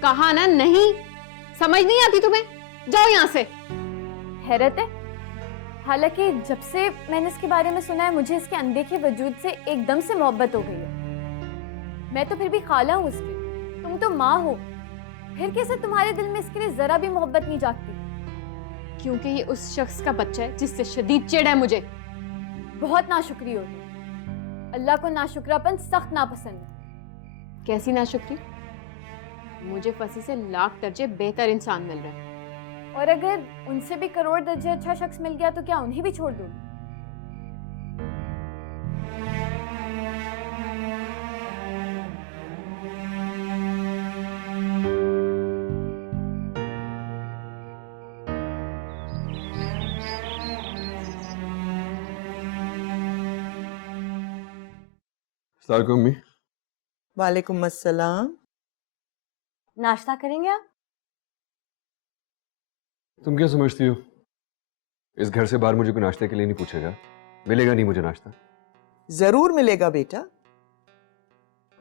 कहा ना नहीं, समझ नहीं आती तुम्हें? जाओ यहाँ से। हैरत है, हालांकि जब से मैंने इसके बारे में सुना है मुझे इसके अनदेखे वजूद से एकदम से मोहब्बत हो गई है। मैं तो फिर भी खाला हूँ उसकी, तुम तो माँ हो, फिर कैसे तुम्हारे दिल में इसके लिए जरा भी मोहब्बत नहीं जागती? क्योंकि ये उस शख्स का बच्चा है जिससे शदीद चिढ़ है मुझे। बहुत नाशुक्री हो तुम। अल्लाह को नाशुक्रापन सख्त नापसंद है। कैसी नाशुक्री? मुझे फंसी से लाख दर्जे बेहतर इंसान मिल रहा है। और अगर उनसे भी करोड़ दर्जे अच्छा शख्स मिल गया तो क्या उन्हें भी छोड़ दूँ? अम्मी, वालेकुम अस्सलाम। नाश्ता करेंगे आप? तुम क्या समझती हो इस घर से बाहर मुझे कोई नाश्ते के लिए नहीं पूछेगा? मिलेगा नहीं मुझे नाश्ता? जरूर मिलेगा बेटा।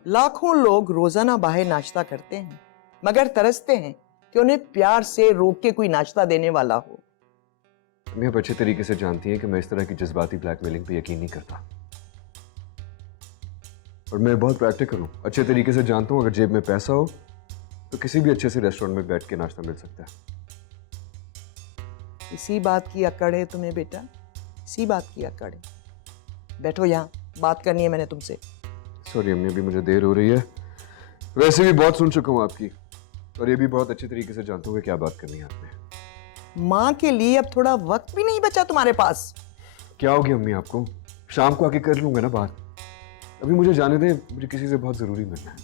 लाखों लोग रोजाना बाहर नाश्ता करते हैं, मगर तरसते हैं कि उन्हें प्यार से रोक के कोई नाश्ता देने वाला हो। तुम आप अच्छे तरीके से जानती हैं कि मैं इस तरह की जज्बाती ब्लैकमेलिंग पे यकीन नहीं करता, और मैं बहुत प्रैक्टिकल हूँ। अच्छे तरीके से जानता हूँ अगर जेब में पैसा हो तो किसी भी अच्छे से रेस्टोरेंट में बैठ के नाश्ता मिल सकता है। इसी बात की अकड़ है तुम्हें बेटा, इसी बात की अकड़ है। बैठो यहाँ, बात करनी है मैंने तुमसे। सॉरी अम्मी, अभी मुझे देर हो रही है। वैसे भी बहुत सुन चुका हूँ आपकी, और ये भी बहुत अच्छे तरीके से जानता हूँ कि क्या बात करनी है आपने। माँ के लिए अब थोड़ा वक्त भी नहीं बचा तुम्हारे पास। क्या होगी अम्मी आपको? शाम को आके कर लूंगा ना बात। अभी मुझे जाने दे, मुझे किसी से बहुत जरूरी मिलना है।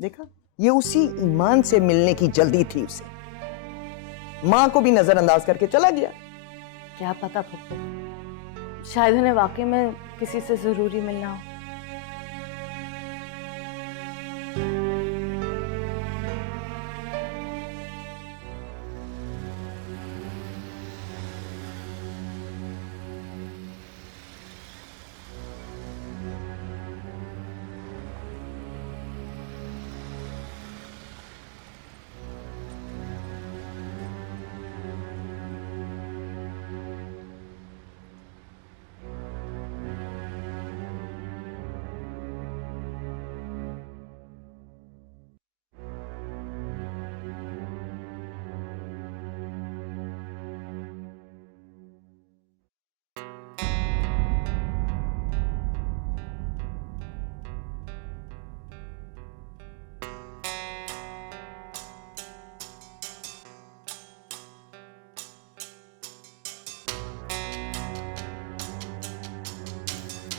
देखा, ये उसी ईमान से मिलने की जल्दी थी उसे। माँ को भी नजरअंदाज करके चला गया। क्या पता फुप्पो, शायद उन्हें वाकई में किसी से जरूरी मिलना हो।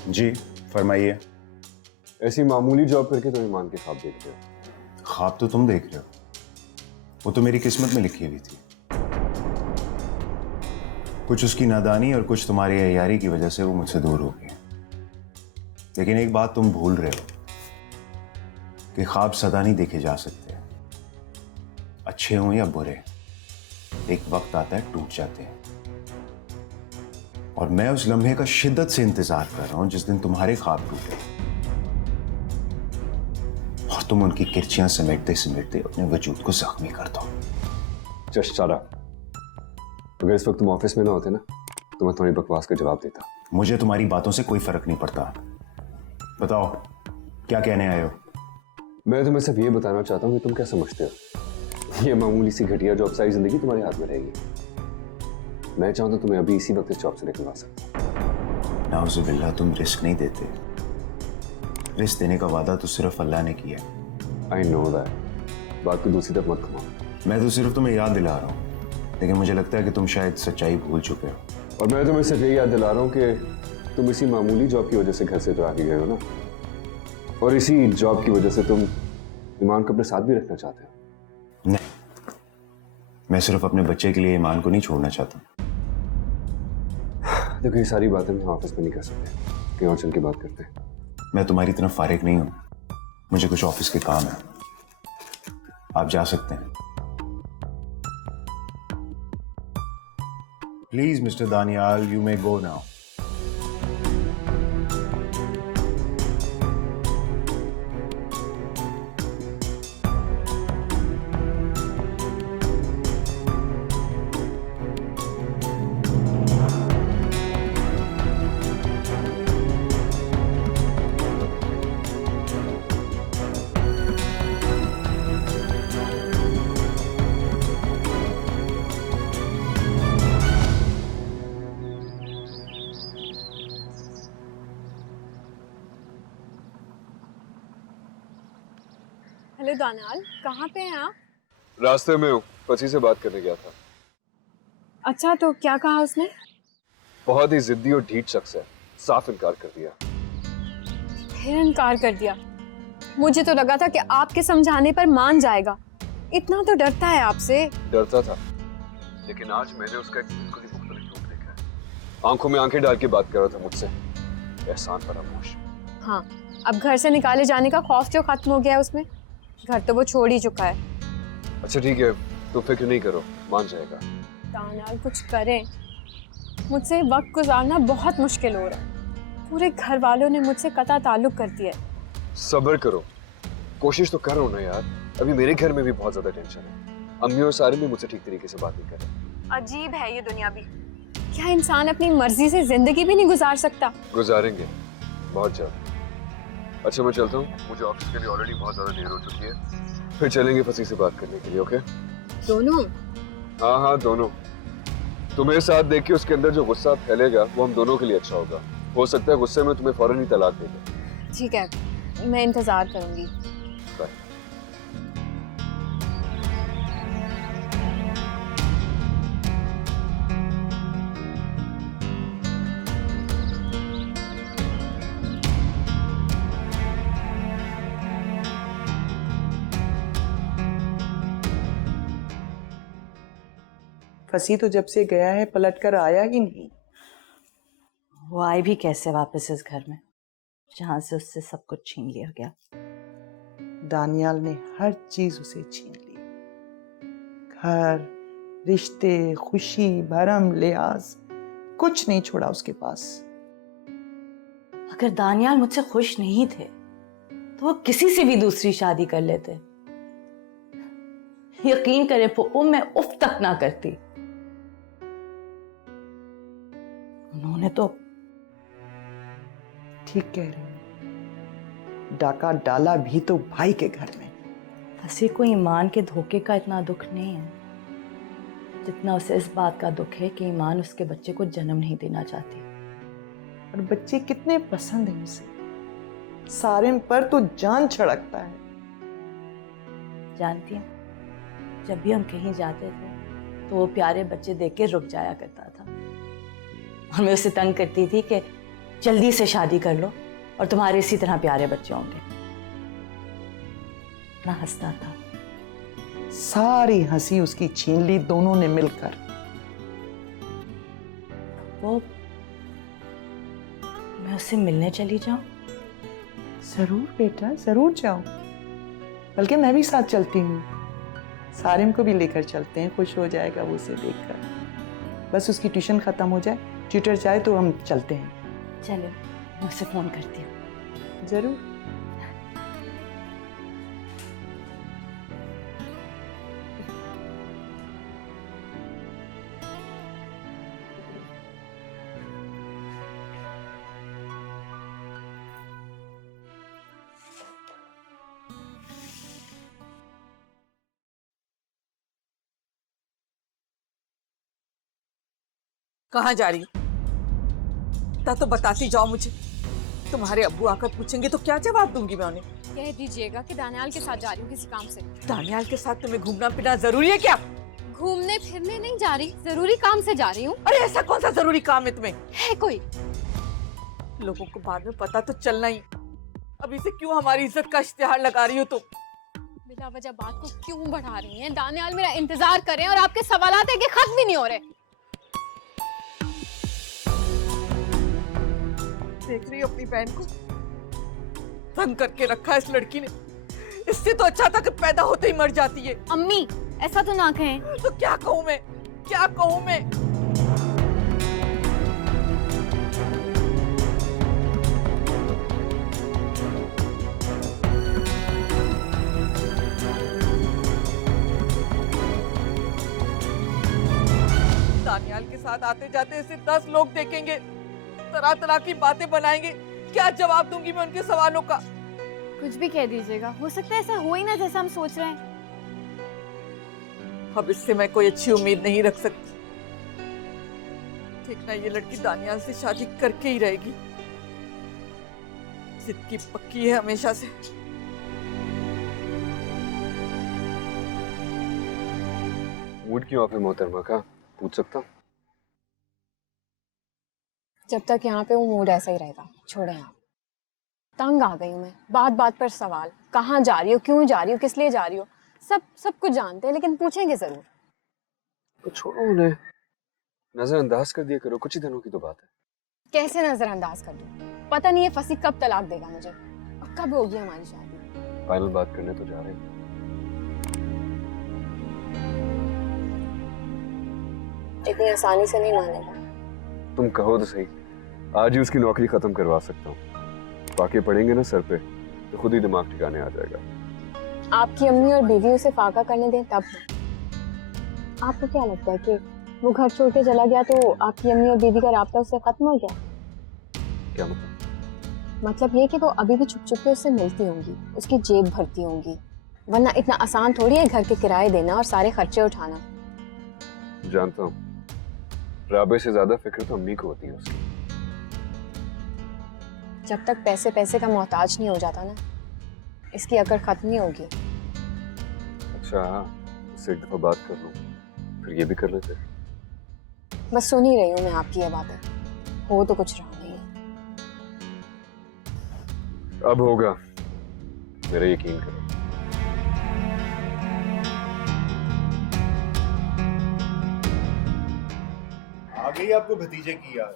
जी फरमाइए। ऐसी मामूली जॉब करके तुम ईमान के ख्वाब देख रहे हो? ख्वाब तो तुम देख रहे हो, वो तो मेरी किस्मत में लिखी हुई थी। कुछ उसकी नादानी और कुछ तुम्हारी अय्यारी की वजह से वो मुझसे दूर हो गई। लेकिन एक बात तुम भूल रहे हो कि ख्वाब सदा नहीं देखे जा सकते। अच्छे हों या बुरे, एक वक्त आता है टूट जाते हैं। और मैं उस लम्हे का शिद्दत से इंतजार कर रहा हूं जिस दिन तुम्हारे ख्वाब टूटे और तुम उनकी किरचियां समेटते समेटते अपने वजूद को जख्मी कर दो। Just shut up. अगर इस वक्त तुम ऑफिस में ना होते ना तो मैं तुम्हारी बकवास का जवाब देता। मुझे तुम्हारी बातों से कोई फर्क नहीं पड़ता। बताओ क्या कहने आए हो? मैं तुम्हें सिर्फ ये बताना चाहता हूँ कि तुम क्या समझते हो ये मामूली सी घटिया जॉब सारी जिंदगी तुम्हारे हाथ में रहेगी। मैं चाहूँ तो तुम्हें अभी इसी वक्त इस जॉब से निकलवा सकता हूँ। नाउज़ुबिल्लाह, तुम रिस्क नहीं देते। रिस्क देने का वादा तो सिर्फ अल्लाह ने किया। I know that. बात को दूसरी तरफ मत घुमाओ। मैं तो सिर्फ तुम्हें याद दिला रहा हूँ, लेकिन मुझे लगता है कि तुम शायद सच्चाई भूल चुके हो। और मैं तुम्हें सिर्फ ये याद दिला रहा हूँ कि तुम इसी मामूली जॉब की वजह से घर से तो आ ही गए हो ना, और इसी जॉब की वजह से तुम ईमान को अपने साथ भी रखना चाहते हो। नहीं, मैं सिर्फ अपने बच्चे के लिए ईमान को नहीं छोड़ना चाहता। देखो ये सारी बातें हम ऑफिस में नहीं कर सकते, कहीं और चल के बात करते हैं। मैं तुम्हारी तरफ फारिग नहीं हूं, मुझे कुछ ऑफिस के काम है। आप जा सकते हैं। Please mister Daniyal, you may go now. Hello Daniyal, कहाँ पे हैं आप? रास्ते में हूँ, पति से बात करने गया था। अच्छा, तो क्या कहा उसने? बहुत ही जिद्दी और ढीठ शख्स है, साफ इनकार कर दिया। फिर इनकार कर दिया? मुझे तो लगा था कि आपके समझाने पर मान जाएगा। इतना तो डरता है आपसे। डरता था, लेकिन आज मैंने उसका एक बिल्कुल ही मुख्तलिफ रूप देखा है। आंखों में आंखें डाल के बात कर रहा था मुझसे, एहसान फरामोश। हाँ, अब घर से निकाले जाने का खौफ जो खत्म हो गया है उसमें। घर तो वो छोड़ ही चुका है। अच्छा ठीक है, तुम फिक्र नहीं करो, मान जाएगा। दानियाल कुछ करें, मुझसे वक्त गुजारना बहुत मुश्किल हो रहा है। पूरे घर वालों ने मुझसे कता ताल्लुक कर दिया है। सब्र करो, कोशिश तो कर रहा हूँ ना यार। अभी मेरे घर में भी बहुत ज्यादा टेंशन है। अम्मी और सारे भी मुझसे ठीक तरीके से बात नहीं कर रहे। अजीब है ये दुनिया भी। क्या इंसान अपनी मर्जी से जिंदगी भी नहीं गुजार सकता? गुजारेंगे बहुत जल्द। अच्छा मैं चलता हूँ, मुझे ऑफिस के लिए ऑलरेडी बहुत ज्यादा देर हो चुकी है। फिर चलेंगे फसी से बात करने के लिए, ओके? दोनों? हाँ हाँ दोनों। तुम्हें साथ देख के उसके अंदर जो गुस्सा फैलेगा वो हम दोनों के लिए अच्छा होगा। हो सकता है गुस्से में तुम्हें फौरन ही तलाक दे दे। ठीक है, मैं इंतजार करूंगी। बाय। फंसी तो जब से गया है पलट कर आया ही नहीं। वो आई भी कैसे वापस इस घर में जहां से उससे सब कुछ छीन लिया गया? दानियाल ने हर चीज उसे छीन ली। घर, रिश्ते, खुशी, भरम, लिहाज, कुछ नहीं छोड़ा उसके पास। अगर दानियाल मुझसे खुश नहीं थे तो वो किसी से भी दूसरी शादी कर लेते। यकीन करें फूफू, मैं उफ तक ना करती। उन्होंने तो ठीक कह रही है, डाका डाला भी तो भाई के घर में। फंसी को ईमान के धोखे का इतना दुख नहीं है जितना उसे इस बात का दुख है कि ईमान उसके बच्चे को जन्म नहीं देना चाहती। और बच्चे कितने पसंद हैं उसे। सारिम पर तो जान छड़कता है। जानती हैं, जब भी हम कहीं जाते थे तो वो प्यारे बच्चे देख के रुक जाया करता था और मैं उसे तंग करती थी कि जल्दी से शादी कर लो और तुम्हारे इसी तरह प्यारे बच्चे होंगे। इतना हंसता था। सारी हंसी उसकी छीन ली दोनों ने मिलकर। वो मैं उससे मिलने चली जाऊं? जरूर बेटा, जरूर जाओ। बल्कि मैं भी साथ चलती हूँ। सारिम को भी लेकर चलते हैं, खुश हो जाएगा वो उसे देखकर। बस उसकी ट्यूशन खत्म हो जाए, ट्यूटर जाए तो हम चलते हैं। चलो, मैं उसे फोन करती हूँ। जरूर। कहाँ जा रही हो? तो बताती जाओ मुझे। तुम्हारे अब्बू आकर पूछेंगे तो क्या जवाब दूंगी मैं उन्हें? कह दीजिएगा कि दानियाल के साथ जा रही हूँ किसी काम से। दानियाल के साथ तुम्हें घूमना फिरना जरूरी है क्या? घूमने फिरने नहीं जा रही, जरूरी काम से जा रही हूँ। अरे ऐसा कौन सा जरूरी काम है तुम्हें? है कोई? लोगों को बाद में पता तो चलना ही। अभी से क्यों हमारी इज्जत का इश्तिहार लगा रही हो तुम? बिला वजह बात को क्यों बढ़ा रही हैं? दानियाल मेरा इंतजार कर रहे हैं और आपके सवालात है कि खत्म भी नहीं हो रहे। देख रही हो अपनी बहन को? तंग करके रखा है इस लड़की ने। इससे तो अच्छा था कि पैदा होते ही मर जाती है। अम्मी ऐसा तो ना कहें। तो क्या कहूँ मैं, क्या कहूँ मैं? दानियाल के साथ आते जाते इसे 10 लोग देखेंगे, तरह तरह की बातें बनाएंगे। क्या जवाब दूंगी मैं उनके सवालों का? कुछ भी कह दीजिएगा, हो सकता है ऐसा हो ही ना जैसा हम सोच रहे हैं। अब इससे मैं कोई अच्छी उम्मीद नहीं रख सकती। देखना, ये लड़की दानियाल से शादी करके ही रहेगी। जिद की पक्की है हमेशा से। मूड क्यों ऑफ है मोहतरमा का, पूछ सकता हूँ? जब तक यहाँ पे वो मूड ऐसा ही रहेगा, छोड़े आप। तंग आ गई हूँ मैं, बात बात पर सवाल, कहाँ जा रही हो, क्यों जा रही हो, किस लिए जा रही हो, सब कुछ जानते हैं, लेकिन पूछेंगे जरूर। तो छोड़ो उन्हें, नजरअंदाज कर दिया करो, कुछ ही दिनों की तो बात है। कैसे नजरअंदाज कर दूँ? पता नहीं ये फंसी कब तलाक देगा मुझे, और कब होगी हमारी शादी। फाइनल बात करने तो जा रहे हैं। इतनी आसानी से नहीं मानेगा। तुम कहो तो सही, आज ही उसकी नौकरी खत्म करवा सकता हूँ। बाकी पड़ेंगे ना सर पे तो खुद ही दिमाग ठिकाने आ जाएगा। आपकी अम्मी और बीवी उसे फाका करने दें तब ना। आपको क्या लगता है कि वो घर छोड़ के चला गया तो आपकी अम्मी और बीवी का राब्ता उससे खत्म हो गया? क्या मतलब? मतलब ये कि वो अभी भी छुप छुप के उससे मिलती होंगी, उसकी जेब भरती होंगी, वरना इतना आसान थोड़ी है घर के किराए देना और सारे खर्चे उठाना। जानता हूँ, राबे से ज्यादा फिक्र तो अम्मी को होती है उसकी। जब तक पैसे पैसे का मोहताज नहीं हो जाता ना, इसकी अकड़ खत्म नहीं होगी। अच्छा, उससे एक दफा बात कर लूं, फिर ये भी कर लेते। बस सुन ही रही हूँ मैं आपकी ये बातें, हो तो कुछ रहा नहीं है। अब होगा, मेरा यकीन करो। आ गई आपको भतीजे की याद?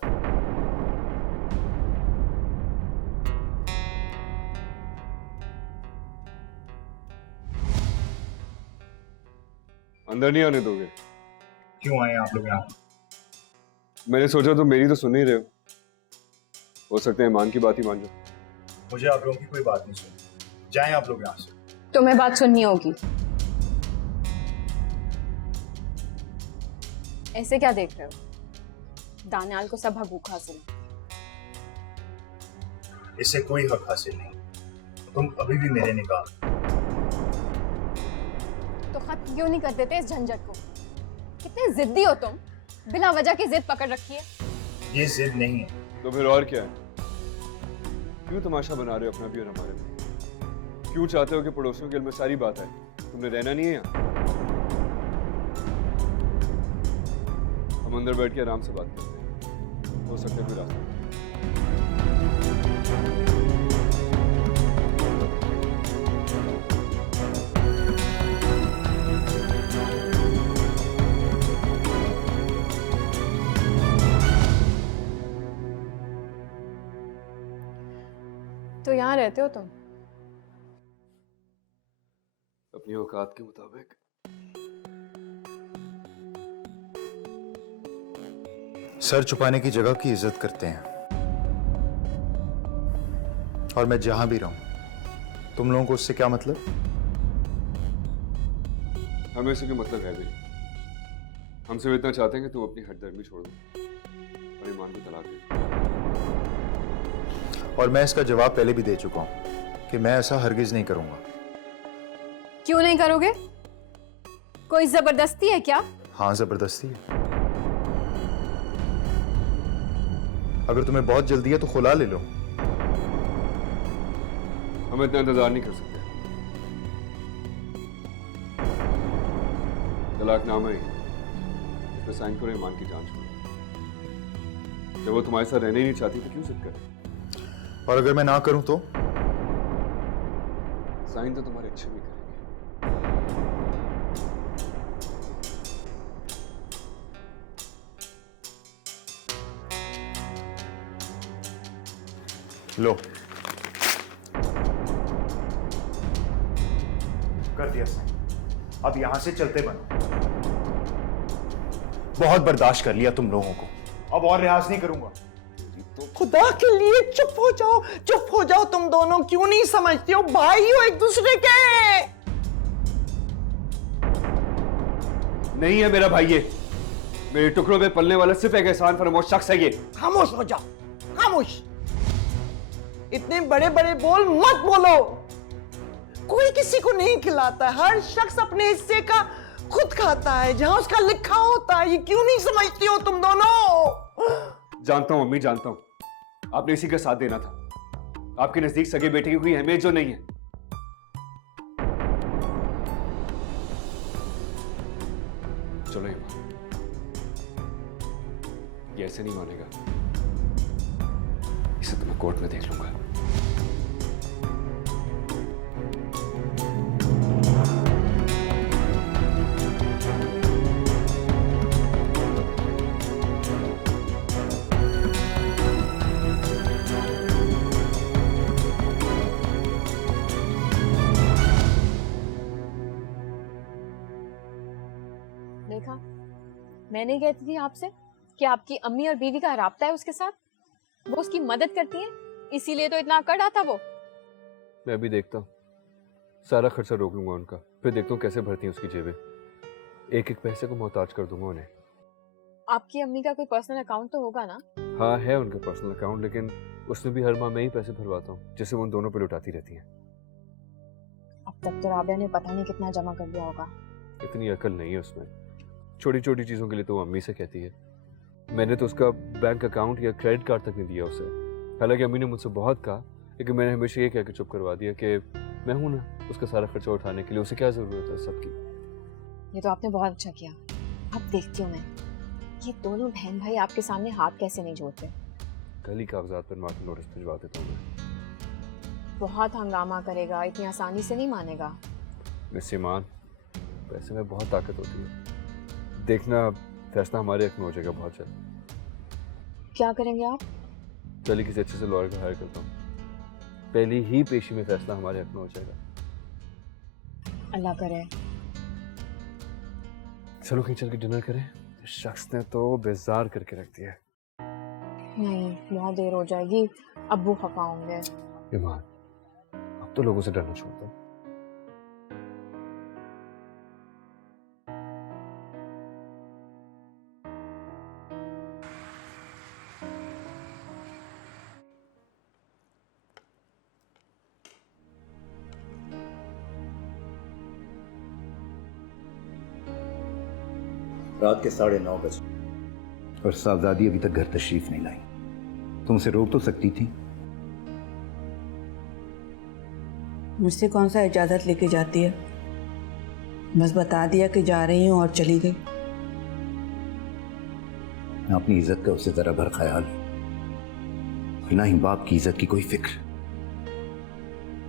अंदर नहीं आने दोगे? क्यों आए आप लोग यहाँ? मैंने सोचा तो मेरी तो सुन ही रहे हो सकता है ईमान की बात ही मान जाओ। मुझे आप लोगों की कोई बात नहीं सुनी, जाएं आप लोग यहाँ से। तुम्हें बात सुननी होगी। ऐसे क्या देख रहे हो? दानियाल को सब हकूक हासिल है। इससे कोई हक हासिल नहीं, तुम अभी भी मेरे निकाल। तो खत्म क्यों नहीं कर देते इस झंझट को? कितने जिद्दी हो तुम, बिना वजह की जिद पकड़ रखी है। ये जिद नहीं है। तो फिर और क्या है? क्यों तमाशा बना रहे हो अपना भी और हमारे में? क्यों चाहते हो कि पड़ोसियों के दिल में सारी बात है? तुमने रहना नहीं है यहाँ? हम अंदर बैठ के आराम से बात करते हैं, हो सकता है कोई रास्ता। तो यहाँ रहते हो तुम? अपनी औकात के मुताबिक। सर छुपाने की जगह की इज्जत करते हैं, और मैं जहां भी रहूं, तुम लोगों को उससे क्या मतलब? हमें इससे कोई मतलब है भी नहीं। हम सिर्फ इतना चाहते हैं कि तुम अपनी हठधर्मी छोड़ दो और ईमान को तलाक दे। और मैं इसका जवाब पहले भी दे चुका हूं कि मैं ऐसा हरगिज नहीं करूंगा। क्यों नहीं करोगे? कोई जबरदस्ती है क्या? हाँ, जबरदस्ती है। अगर तुम्हें बहुत जल्दी है तो खुला ले लो। हम इतना इंतजार नहीं कर सकते। तलाकनामा ही इस पे साइन करो, ईमान की जांच करो। जब वो तुम्हारे साथ रहने ही नहीं चाहती तो क्यों जिद करे? और अगर मैं ना करूं तो? साइन तो तुम्हारे अच्छे भी करेंगे। लो, कर दिया साइन। अब यहां से चलते बनो। बहुत बर्दाश्त कर लिया तुम लोगों को, अब और रियाज नहीं करूंगा। खुदा के लिए चुप हो जाओ तुम दोनों। क्यों नहीं समझते हो? भाई हो एक दूसरे के। नहीं है मेरा भाई, ये मेरे टुकड़ों में पलने वाला सिर्फ एक एहसान फरामोश शख्स है ये। खामोश हो जाओ, खामोश। इतने बड़े बड़े बोल मत बोलो। कोई किसी को नहीं खिलाता, हर शख्स अपने हिस्से का खुद खाता है जहां उसका लिखा होता है। ये क्यों नहीं समझती हो तुम दोनों? जानता हूं अम्मी, जानता हूं आपने इसी का साथ देना था। आपके नजदीक सगे बेटे की कोई अहमियत जो नहीं है। चलो ईमान, ये ऐसे नहीं मानेगा, इसे तो मैं कोर्ट में देख लूंगा। देखा, मैंने कहती थी आपसे कि आपकी अम्मी और बीवी का राब्ता है उसके साथ, वो उसकी मदद करती है, इसीलिए तो इतना अकड़ आता वो। मैं भी देखता हूँ, सारा खर्चा रोक लूंगा उनका, फिर देखता हूँ कैसे भरती हैं उसकी जेबें। एक एक पैसे को मोहताज कर दूंगा उन्हें। आपकी अम्मी का कोई पर्सनल अकाउंट तो होगा ना? हाँ है उनका पर्सनल अकाउंट, लेकिन उसमें भी हर माह मैं ही पैसे भरवाता हूँ, जिससे वो उन दोनों पे लुटाती रहती हैं। अब तक तो राबिया ने पता नहीं कितना जमा कर दिया होगा। इतनी अकल नहीं है उसमें, छोटी छोटी चीज़ों के लिए तो वो अम्मी से कहती है। मैंने तो उसका बैंक अकाउंट या क्रेडिट कार्ड तक नहीं दिया उसे। हालांकि अम्मी ने मुझसे बहुत कहा, लेकिन मैंने हमेशा ये कह के चुप करवा दिया कि मैं हूं ना उसका सारा खर्चा उठाने के लिए, उसे क्या ज़रूरत है सबकी। ये तो आपने बहुत अच्छा किया। अब देखती हूँ मैं, ये दोनों बहन भाई आपके सामने हाथ कैसे नहीं जोड़ते। कल ही कागजात पर मार्केट नोटिस भिजवा देता हूँ मैं। बहुत हंगामा करेगा, इतनी आसानी से नहीं मानेगा। मिस ईमान, पैसे में बहुत ताकत होती है, देखना फैसला हमारे हक में हो जाएगा बहुत जल्द। क्या करेंगे आप? चलिए किसी अच्छे से लॉयर को हायर करता हूँ, पहली ही पेशी में फैसला हमारे हक में हो जाएगा। अल्लाह करे। चलो कहीं चल के डिनर करें, इस शख्स ने तो बेजार करके रख दिया है। नहीं, बहुत देर हो जाएगी, अब्बू खफा होंगे। ईमान, अब तो लोगों से डरना छोड़ दो। रात के 9:30 बजे और साहबजादी अभी तक घर तशरीफ नहीं लाई। तुम उसे रोक तो सकती थी। मुझसे कौन सा इजाजत लेके जाती है, बस बता दिया कि जा रही हूं और चली गई। अपनी इज्जत का उससे जरा भर ख्याल, ना ही बाप की इज्जत की कोई फिक्र।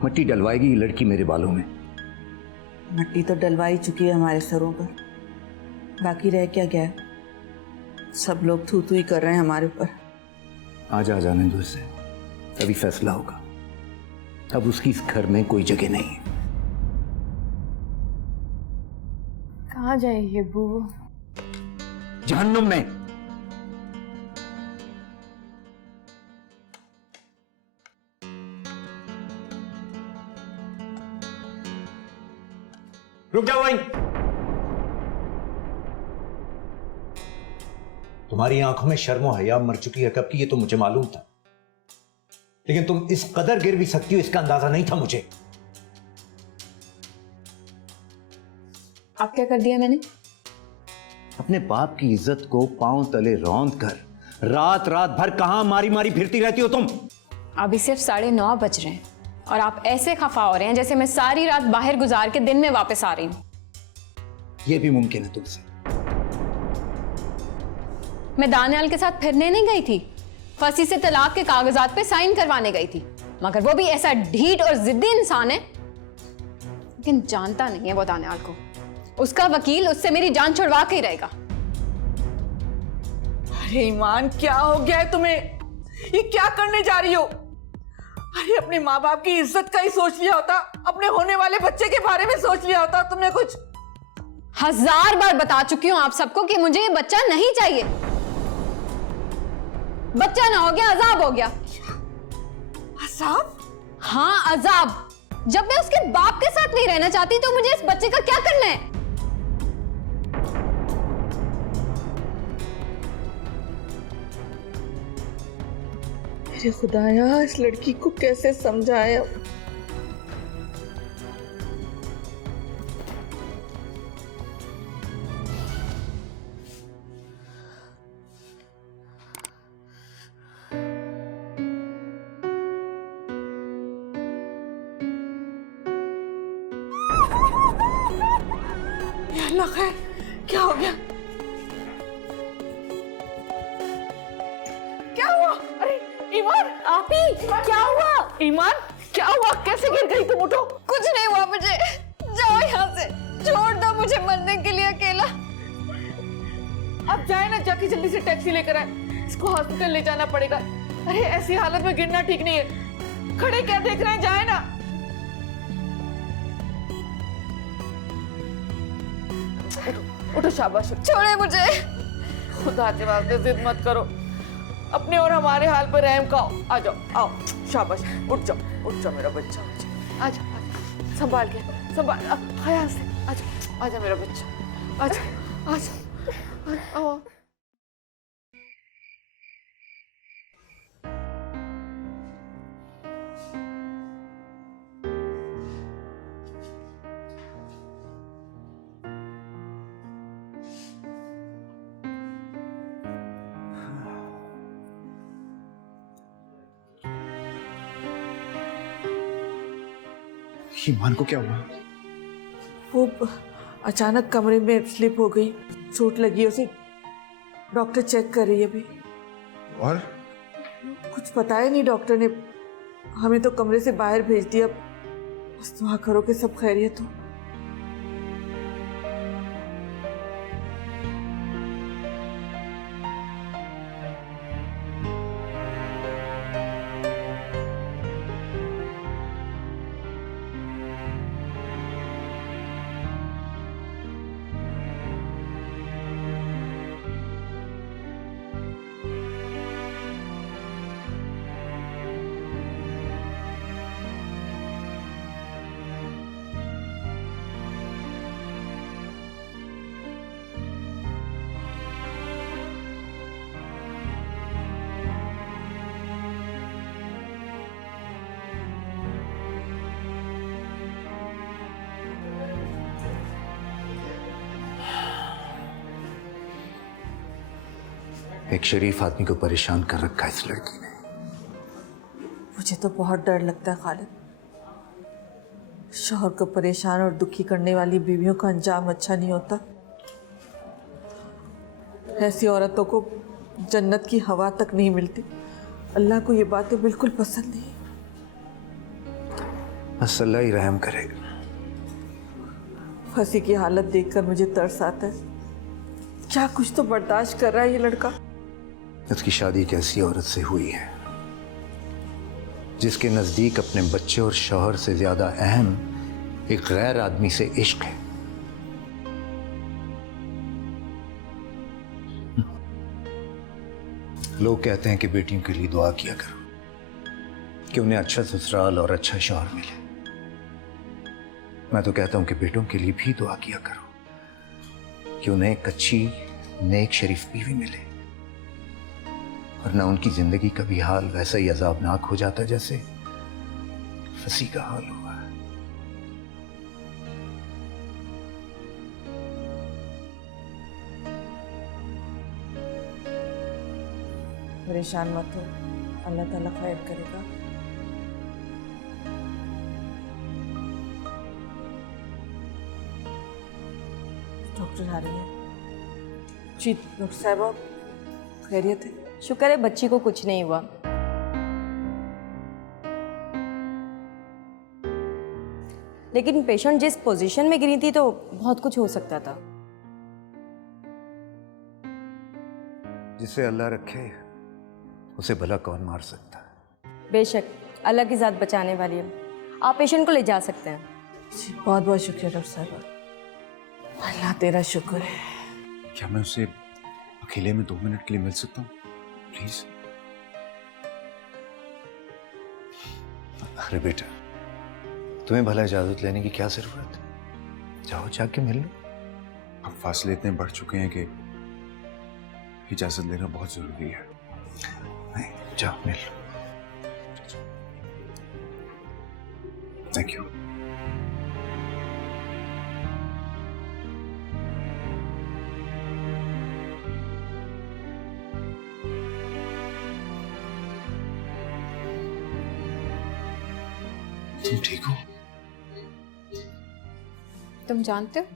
मट्टी डलवाएगी ये लड़की मेरे बालों में। मट्टी तो डलवाई चुकी है हमारे सरों पर, बाकी रह क्या गया है? सब लोग थू थू ही कर रहे हैं हमारे ऊपर। आज आ जाने दो इसे, तभी फैसला होगा। अब उसकी इस घर में कोई जगह नहीं है। कहाँ जाएगी अब्बू? जहन्नुम में। रुक जाओ वहीं। तुम्हारी आंखों में शर्मो हया मर चुकी है कब की, ये तो मुझे मालूम था, लेकिन तुम इस कदर गिर भी सकती हो इसका अंदाजा नहीं था मुझे। अब क्या कर दिया मैंने? अपने बाप की इज्जत को पांव तले रौंद कर रात रात भर कहां मारी मारी फिरती रहती हो तुम। अभी सिर्फ 9:30 बज रहे हैं और आप ऐसे खफा हो रहे हैं जैसे मैं सारी रात बाहर गुजार के दिन में वापस आ रही हूँ। यह भी मुमकिन है तुमसे। मैं दानियाल के साथ फिरने नहीं गई थी, फंसी से तलाक के कागजात पे साइन करवाने गई थी, मगर वो भी ऐसा ढीठ और जिद्दी इंसान है, लेकिन जानता नहीं है वो दानियाल को। उसका वकील उससे मेरी जान छुड़वा के ही रहेगा। अरे ईमान, क्या हो गया है तुम्हें? ये क्या करने जा रही हो? अरे अपने माँ बाप की इज्जत का ही सोच लिया होता, अपने होने वाले बच्चे के बारे में सोच लिया होता तुमने कुछ। 1000 बार बता चुकी हूं आप सबको कि मुझे ये बच्चा नहीं चाहिए। बच्चा ना हो गया, अजाब हो गया। अजाब? हाँ, अजाब। जब मैं उसके बाप के साथ नहीं रहना चाहती तो मुझे इस बच्चे का क्या करना है? मेरे खुदाया, इस लड़की को कैसे समझाए? अल्लाह खैर, क्या हो गया? भाभी क्या हुआ? ईमान क्या हुआ, कैसे गिर गई तुम? उठो। कुछ नहीं हुआ मुझे, जाओ यहाँ से, छोड़ दो मुझे मरने के लिए अकेला। अब जाए ना, जाके जल्दी से टैक्सी लेकर आए, इसको हॉस्पिटल ले जाना पड़ेगा। अरे ऐसी हालत में गिरना ठीक नहीं है, खड़े क्या देख रहे हैं, जाए ना। उठो शाबाश। छोड़े मुझे। खुदा के वास्ते जिद मत करो, अपने और हमारे हाल पर रहम खाओ। आ जाओ, आओ, शाबाश, उठ जाओ मेरा बच्चा, आ जाओ, संभाल के, संभाल, ख्याल से, आ जाओ मेरा बच्चा, आ जाओ, आओ। ईमान को क्या हुआ? वो अचानक कमरे में स्लिप हो गई, चोट लगी है उसे, डॉक्टर चेक कर रही है अभी। और कुछ बताया नहीं डॉक्टर ने, हमें तो कमरे से बाहर भेज दिया। बस दुआ करो कि सब खैरियत हो। एक शरीफ आदमी को परेशान कर रखा है इस लड़की ने। मुझे तो बहुत डर लगता है खालिद, शौहर को परेशान और दुखी करने वाली बीवियों का अंजाम अच्छा नहीं होता। ऐसी औरतों को जन्नत की हवा तक नहीं मिलती। अल्लाह को ये बातें बिल्कुल पसंद नहीं। बस अल्लाह ही रहम करे। फंसी की हालत देखकर मुझे तरस आता है। क्या कुछ तो बर्दाश्त कर रहा है ये लड़का। उसकी शादी एक ऐसी औरत से हुई है जिसके नजदीक अपने बच्चे और शौहर से ज्यादा अहम एक गैर आदमी से इश्क है। लोग कहते हैं कि बेटियों के लिए दुआ किया करो कि उन्हें अच्छा ससुराल और अच्छा शौहर मिले। मैं तो कहता हूं कि बेटों के लिए भी दुआ किया करो कि उन्हें एक अच्छी नेक शरीफ बीवी मिले, वरना उनकी जिंदगी का भी हाल वैसा ही अजाबनाक हो जाता जैसे फंसी का हाल हुआ है। परेशान मत हो, अल्लाह ताला खैर करेगा। डॉक्टर आ रही है। जी डॉक्टर साहबा, खैरियत है? शुक्र है बच्ची को कुछ नहीं हुआ। लेकिन पेशेंट जिस पोजीशन में गिरी थी तो बहुत कुछ हो सकता था। जिसे अल्लाह रखे उसे भला कौन मार सकता है। बेशक अल्लाह की ज़ात बचाने वाली है। आप पेशेंट को ले जा सकते हैं। जी बहुत बहुत शुक्रिया डॉक्टर साहबा। अल्लाह तेरा शुक्र है। क्या मैं उसे अकेले में 2 मिनट के लिए मिल सकता हूँ प्लीज? अरे बेटा, तुम्हें भला इजाजत लेने की क्या जरूरत है? जाओ जाके मिल लो। अब फासले इतने बढ़ चुके हैं कि इजाजत लेना बहुत जरूरी है। नहीं, जाओ मिल लो। Thank you. तुम ठीक हो? तुम जानते हो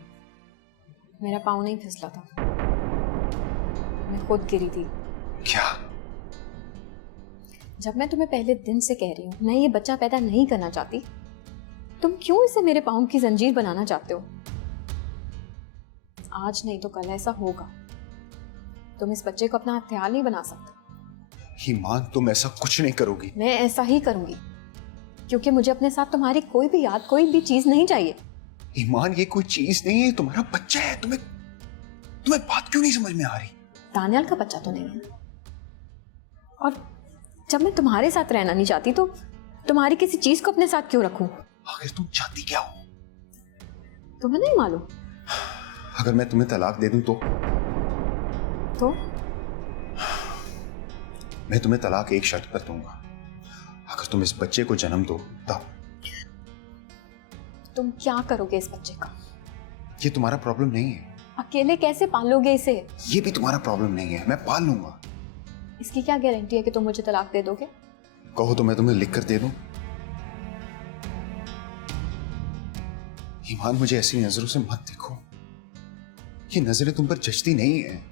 मेरा पाँव नहीं फिसला था, मैं खुद गिरी थी। क्या? जब मैं तुम्हें पहले दिन से कह रही हूँ मैं ये बच्चा पैदा नहीं करना चाहती, तुम क्यों इसे मेरे पाँव की जंजीर बनाना चाहते हो? आज नहीं तो कल ऐसा होगा। तुम इस बच्चे को अपना हथियार नहीं बना सकते। ईमान, तुम ऐसा कुछ नहीं करोगी। मैं ऐसा ही करूंगी, क्योंकि मुझे अपने साथ तुम्हारी कोई भी याद, कोई भी चीज नहीं चाहिए। ईमान, ये कोई चीज नहीं है, तुम्हारा बच्चा है। तुम्हें बात क्यों नहीं समझ में आ रही? दानियाल का बच्चा तो नहीं है। और जब मैं तुम्हारे साथ रहना नहीं चाहती तो तुम्हारी किसी चीज को अपने साथ क्यों रखूं? आखिर तुम चाहती क्या हो? तुम्हें नहीं मालूम? अगर मैं तुम्हें तलाक दे दूं तो मैं तुम्हें तलाक एक शर्त पर दूंगा, अगर तुम इस बच्चे को जन्म दो तब। तुम क्या करोगे इस बच्चे का? ये तुम्हारा प्रॉब्लम नहीं है। अकेले कैसे पालोगे इसे? ये भी तुम्हारा प्रॉब्लम नहीं है, मैं पाल लूंगा। इसकी क्या गारंटी है कि तुम मुझे तलाक दे दोगे? कहो तो मैं तुम्हें लिख कर दे दूं। ईमान, मुझे ऐसी नजरों से मत देखो, ये नजरें तुम पर जचती नहीं है।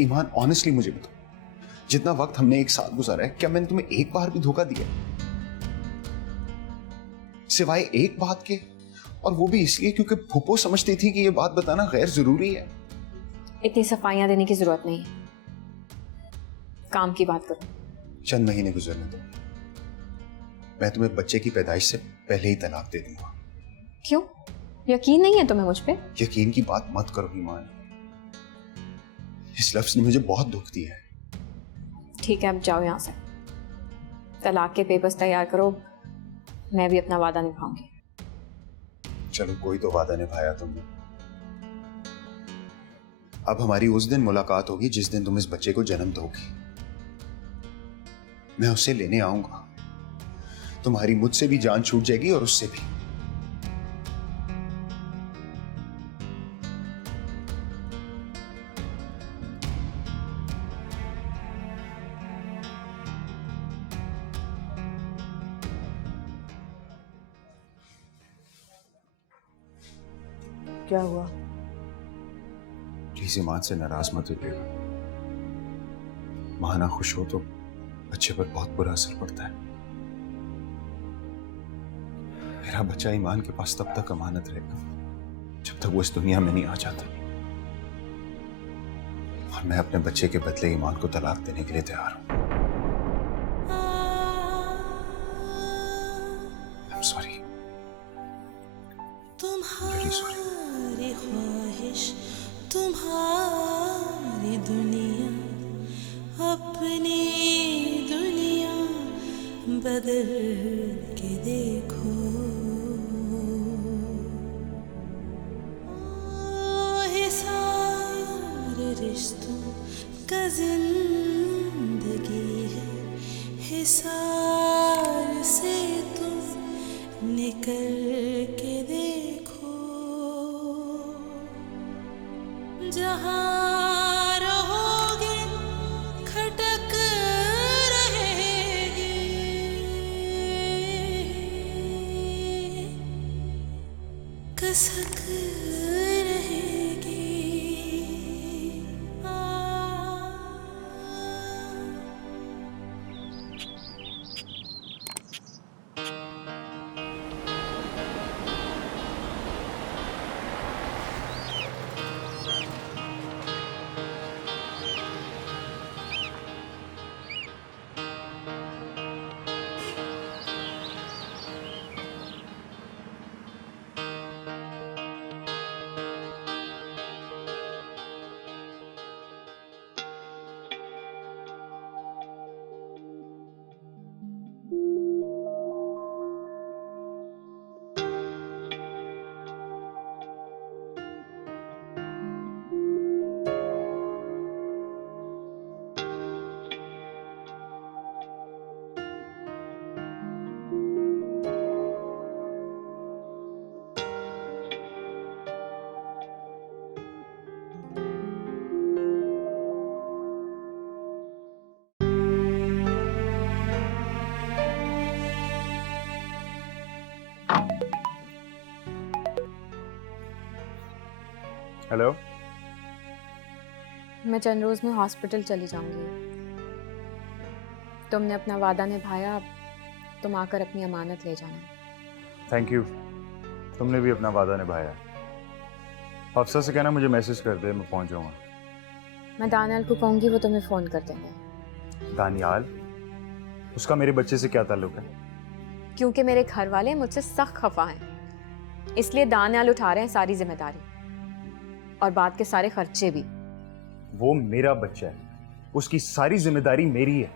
ईमान, ऑनेस्टली मुझे बताओ, जितना वक्त हमने एक साथ गुजारा है, क्या मैंने तुम्हें एक बार भी धोखा दिया सिवाय एक बात के? और वो भी इसलिए क्योंकि फूफो समझती थी कि ये बात बताना गैर जरूरी है। इतनी सफाइयां देने की जरूरत नहीं है, काम की बात करो। चंद महीने गुजरने दो, मैं तुम्हें बच्चे की पैदाइश से पहले ही तलाक दे दूंगा। क्यों? यकीन नहीं है तुम्हें मुझ पे? यकीन की बात मत करो ईमान, इस लफ्ज ने मुझे बहुत दुख दिया है। ठीक है, अब जाओ यहाँ से, तलाक के पेपर्स तैयार करो, मैं भी अपना वादा निभाऊंगी। चलो, कोई तो वादा निभाया तुमने। अब हमारी उस दिन मुलाकात होगी जिस दिन तुम इस बच्चे को जन्म दोगी। मैं उसे लेने आऊंगा, तुम्हारी मुझसे भी जान छूट जाएगी और उससे भी। क्या हुआ? प्लीज ईमान से नाराज मत होइएगा। मां ना खुश हो तो बच्चे पर बहुत बुरा असर पड़ता है। मेरा बच्चा ईमान के पास तब तक अमानत रहेगा जब तक वो इस दुनिया में नहीं आ जाता, और मैं अपने बच्चे के बदले ईमान को तलाक देने के लिए तैयार हूं। I'm sorry. Really sorry. तुम्हारी ख्वाहिश, तुम्हारी दुनिया, अपनी दुनिया बदल के देखो। हिसार रिश्तों का जिंदगी है, हिसार से तुम निकल के देखो। जहाँ रहोगे खटक रहेगी, कसक रहेगी। हेलो, मैं चंद रोज में हॉस्पिटल चली जाऊंगी। तुम ने अपना वादा निभाया, अब तुम आकर अपनी अमानत ले जाना। थैंक यू, तुमने भी अपना वादा निभाया। अफसर से कहना मुझे मैसेज कर दे, मैं पहुंच जाऊंगा। मैं दानियाल को कहूंगी, वो तुम्हें फोन कर देंगे। दानियाल? उसका मेरे बच्चे से क्या ताल्लुक है? क्योंकि मेरे घर वाले मुझसे सख्त खफा हैं, इसलिए दानियाल उठा रहे हैं सारी जिम्मेदारी और बाद के सारे खर्चे भी। वो मेरा बच्चा है, उसकी सारी जिम्मेदारी मेरी है,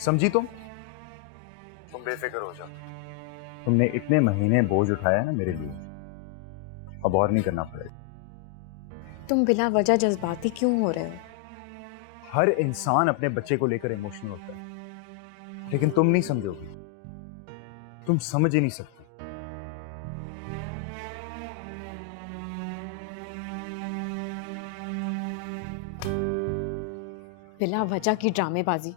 समझी तुम बेफिक्र हो जाओ। तुमने इतने महीने बोझ उठाया ना मेरे लिए, अब और नहीं करना पड़ेगा। तुम बिना वजह जज्बाती क्यों हो रहे हो? हर इंसान अपने बच्चे को लेकर इमोशनल होता है, लेकिन तुम नहीं समझोगी, तुम समझ ही नहीं सकते। बिना वजह की ड्रामेबाजी।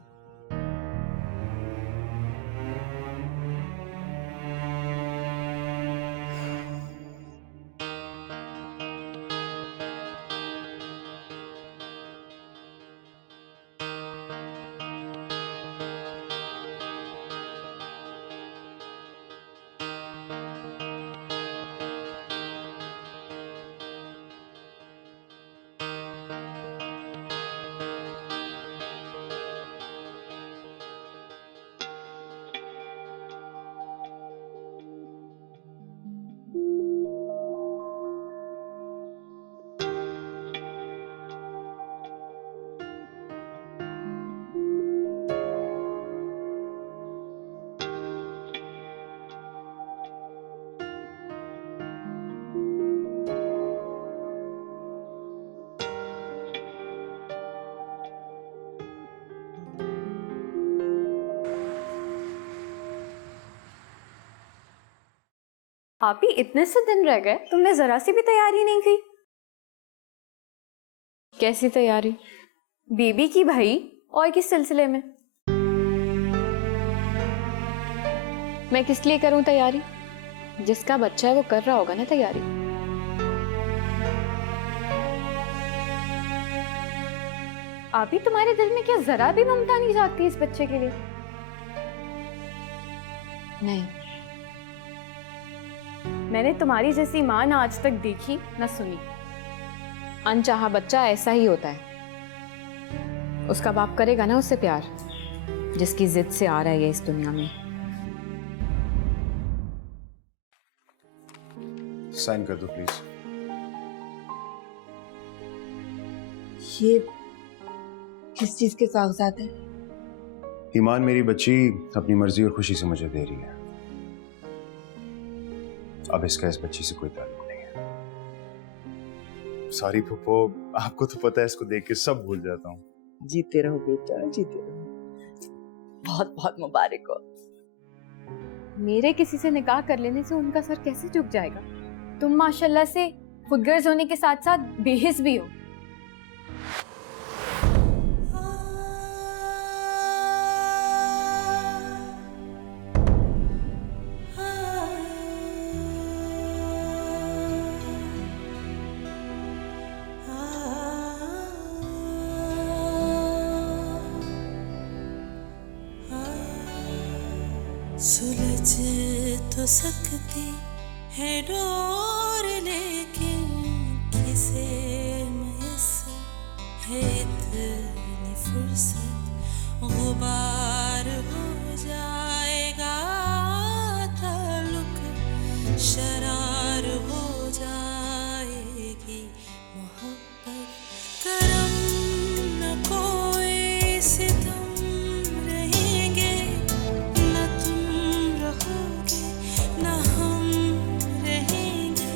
आप ही इतने से दिन रह गए, तुमने जरा सी भी तैयारी नहीं की। कैसी तैयारी? बेबी की भाई, और किस सिलसिले में? मैं किस लिए करूं तैयारी? जिसका बच्चा है वो कर रहा होगा ना तैयारी। आप ही, तुम्हारे दिल में क्या जरा भी ममता नहीं जागती इस बच्चे के लिए? नहीं, मैंने तुम्हारी जैसी माँ ना आज तक देखी ना सुनी। अनचाहा बच्चा ऐसा ही होता है। उसका बाप करेगा ना उससे प्यार, जिसकी जिद से आ रहा है ये इस दुनिया में। साइन कर दो प्लीज। ये किस चीज के कागजात हैं? ईमान मेरी बच्ची अपनी मर्जी और खुशी से मुझे दे रही है। अब इसका इस बच्ची से कोई ताल्लुक नहीं है। सॉरी फूफो, आपको तो पता है इसको देख के सब भूल जाता हूँ। जीते रहो बेटा, जीते रहो। बहुत बहुत मुबारक हो। मेरे किसी से निकाह कर लेने से उनका सर कैसे झुक जाएगा? तुम माशाल्लाह से खुदगर्ज होने के साथ साथ बेहिस भी हो। सुलझ तो सकती है डोर, लेकिन किसे मैसर है इतनी फुर्सत? गुबार हो जाएगा ताल्लुक, शरार हो जाएगी मोहब्बत। करम न कोई सितम रहेंगे, न तुम रहोगे न हम रहेंगे।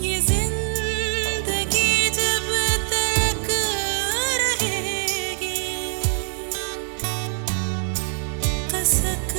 ये जिंदगी जब तक रहेगी, कसक